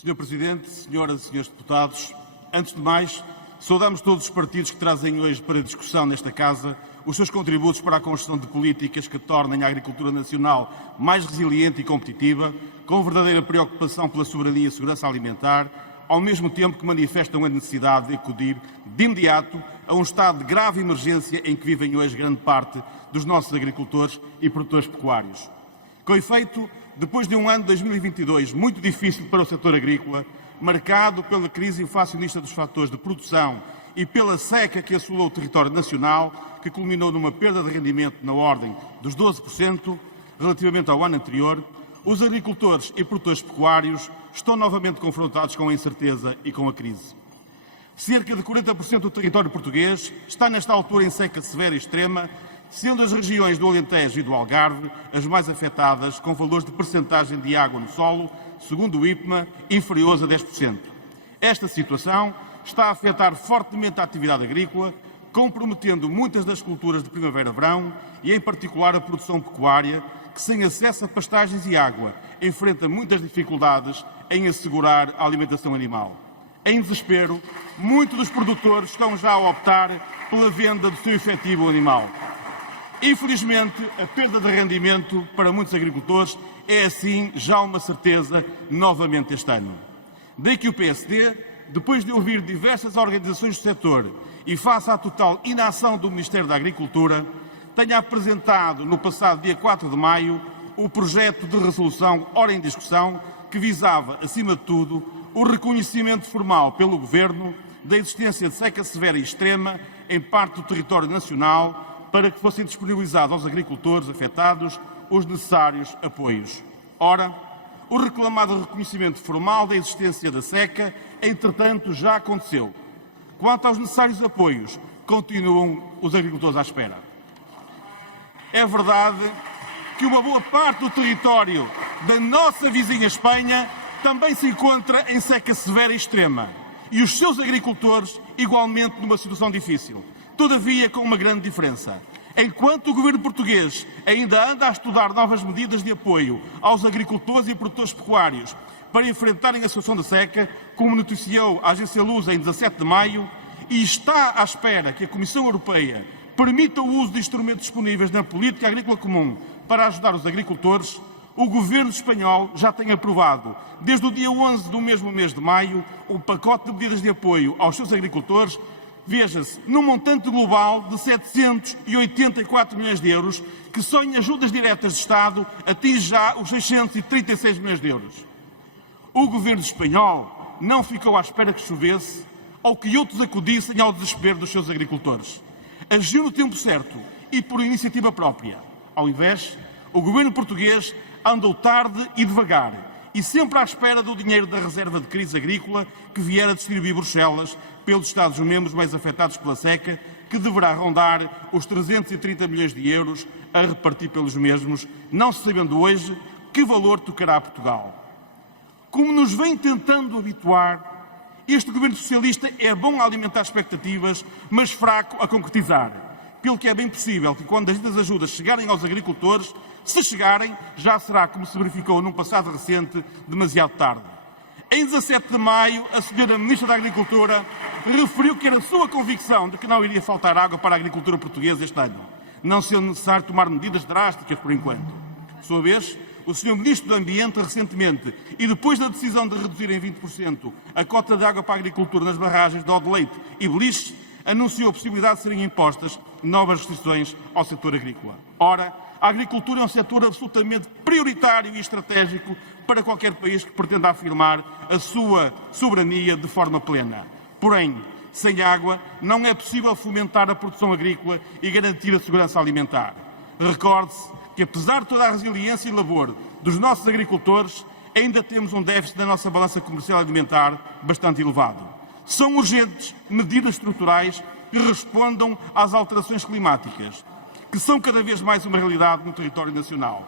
Sr. Presidente, senhoras e senhores deputados, antes de mais, saudamos todos os partidos que trazem hoje para discussão nesta Casa os seus contributos para a construção de políticas que tornem a agricultura nacional mais resiliente e competitiva, com verdadeira preocupação pela soberania e segurança alimentar, ao mesmo tempo que manifestam a necessidade de acudir de imediato a um estado de grave emergência em que vivem hoje grande parte dos nossos agricultores e produtores pecuários. Com efeito, depois de um ano de 2022 muito difícil para o setor agrícola, marcado pela crise inflacionista dos fatores de produção e pela seca que assolou o território nacional, que culminou numa perda de rendimento na ordem dos 12% relativamente ao ano anterior, os agricultores e produtores pecuários estão novamente confrontados com a incerteza e com a crise. Cerca de 40% do território português está nesta altura em seca severa e extrema, sendo as regiões do Alentejo e do Algarve as mais afetadas, com valores de percentagem de água no solo, segundo o IPMA, inferiores a 10%. Esta situação está a afetar fortemente a atividade agrícola, comprometendo muitas das culturas de primavera-verão e, em particular, a produção pecuária, que, sem acesso a pastagens e água, enfrenta muitas dificuldades em assegurar a alimentação animal. Em desespero, muitos dos produtores estão já a optar pela venda do seu efetivo animal. Infelizmente, a perda de rendimento para muitos agricultores é, assim, já uma certeza novamente este ano. Daí que o PSD, depois de ouvir diversas organizações do setor e face à total inação do Ministério da Agricultura, tenha apresentado no passado dia 4 de maio o projeto de resolução ora em discussão que visava, acima de tudo, o reconhecimento formal pelo Governo da existência de seca severa e extrema em parte do território nacional para que fossem disponibilizados aos agricultores afetados os necessários apoios. Ora, o reclamado reconhecimento formal da existência da seca, entretanto, já aconteceu. Quanto aos necessários apoios, continuam os agricultores à espera. É verdade que uma boa parte do território da nossa vizinha Espanha também se encontra em seca severa e extrema, e os seus agricultores igualmente numa situação difícil. Todavia, com uma grande diferença. Enquanto o governo português ainda anda a estudar novas medidas de apoio aos agricultores e produtores pecuários para enfrentarem a situação da seca, como noticiou a agência Lusa em 17 de maio, e está à espera que a Comissão Europeia permita o uso de instrumentos disponíveis na política agrícola comum para ajudar os agricultores, o governo espanhol já tem aprovado, desde o dia 11 do mesmo mês de maio, um pacote de medidas de apoio aos seus agricultores, veja-se, num montante global de 784 milhões de euros, que só em ajudas diretas de Estado atinge já os 636 milhões de euros. O governo espanhol não ficou à espera que chovesse ou que outros acudissem ao desespero dos seus agricultores. Agiu no tempo certo e por iniciativa própria. Ao invés, o governo português andou tarde e devagar, e sempre à espera do dinheiro da reserva de crise agrícola que vier a distribuir Bruxelas pelos Estados-membros mais afetados pela seca, que deverá rondar os 330 milhões de euros a repartir pelos mesmos, não se sabendo hoje que valor tocará a Portugal. Como nos vem tentando habituar, este governo socialista é bom a alimentar expectativas, mas fraco a concretizar. Pelo que é bem possível que, quando as ajudas chegarem aos agricultores, se chegarem, já será, como se verificou num passado recente, demasiado tarde. Em 17 de maio, a senhora Ministra da Agricultura referiu que era sua convicção de que não iria faltar água para a agricultura portuguesa este ano, não sendo necessário tomar medidas drásticas por enquanto. Por sua vez, o Sr. Ministro do Ambiente, recentemente, e depois da decisão de reduzir em 20% a cota de água para a agricultura nas barragens de Odileite e Beliche, anunciou a possibilidade de serem impostas novas restrições ao setor agrícola. Ora, a agricultura é um setor absolutamente prioritário e estratégico para qualquer país que pretenda afirmar a sua soberania de forma plena. Porém, sem água, não é possível fomentar a produção agrícola e garantir a segurança alimentar. Recorde-se que, apesar de toda a resiliência e labor dos nossos agricultores, ainda temos um déficit da nossa balança comercial alimentar bastante elevado. São urgentes medidas estruturais que respondam às alterações climáticas, que são cada vez mais uma realidade no território nacional.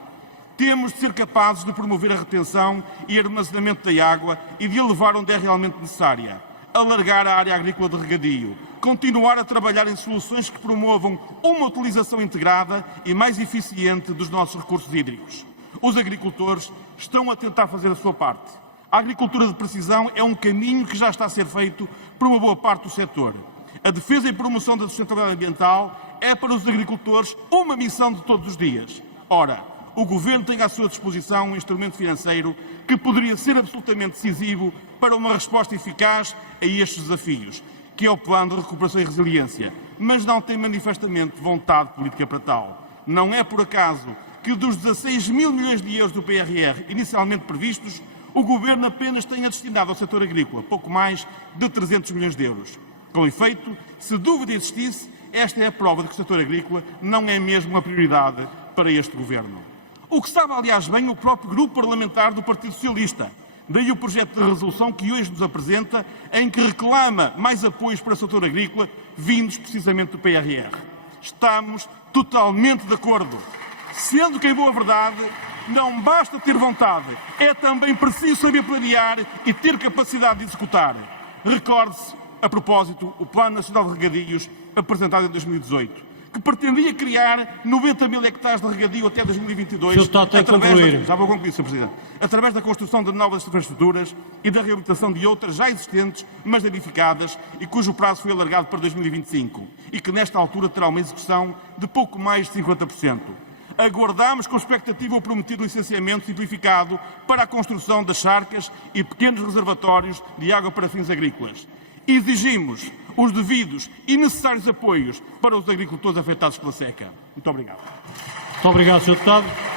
Temos de ser capazes de promover a retenção e armazenamento da água e de a levar onde é realmente necessária, alargar a área agrícola de regadio, continuar a trabalhar em soluções que promovam uma utilização integrada e mais eficiente dos nossos recursos hídricos. Os agricultores estão a tentar fazer a sua parte. A agricultura de precisão é um caminho que já está a ser feito por uma boa parte do setor. A defesa e promoção da sustentabilidade ambiental é para os agricultores uma missão de todos os dias. Ora, o Governo tem à sua disposição um instrumento financeiro que poderia ser absolutamente decisivo para uma resposta eficaz a estes desafios, que é o Plano de Recuperação e Resiliência, mas não tem manifestamente vontade política para tal. Não é por acaso que dos 16 mil milhões de euros do PRR inicialmente previstos, o Governo apenas tenha destinado ao setor agrícola pouco mais de 300 milhões de euros. Com efeito, se dúvida existisse, esta é a prova de que o setor agrícola não é mesmo uma prioridade para este Governo. O que sabe, aliás, bem o próprio Grupo Parlamentar do Partido Socialista. Daí o projeto de resolução que hoje nos apresenta, em que reclama mais apoios para o setor agrícola, vindos precisamente do PRR. Estamos totalmente de acordo. Sendo que, em boa verdade, não basta ter vontade, é também preciso saber planear e ter capacidade de executar. Recorde-se, a propósito, o Plano Nacional de Regadios, apresentado em 2018, que pretendia criar 90 mil hectares de regadio até 2022. Já vou concluir, Sr. Presidente. Através da construção de novas infraestruturas e da reabilitação de outras já existentes, mas danificadas, e cujo prazo foi alargado para 2025, e que nesta altura terá uma execução de pouco mais de 50%. Aguardamos com expectativa o prometido licenciamento simplificado para a construção das charcas e pequenos reservatórios de água para fins agrícolas. Exigimos os devidos e necessários apoios para os agricultores afetados pela seca. Muito obrigado. Muito obrigado, Sr. Deputado.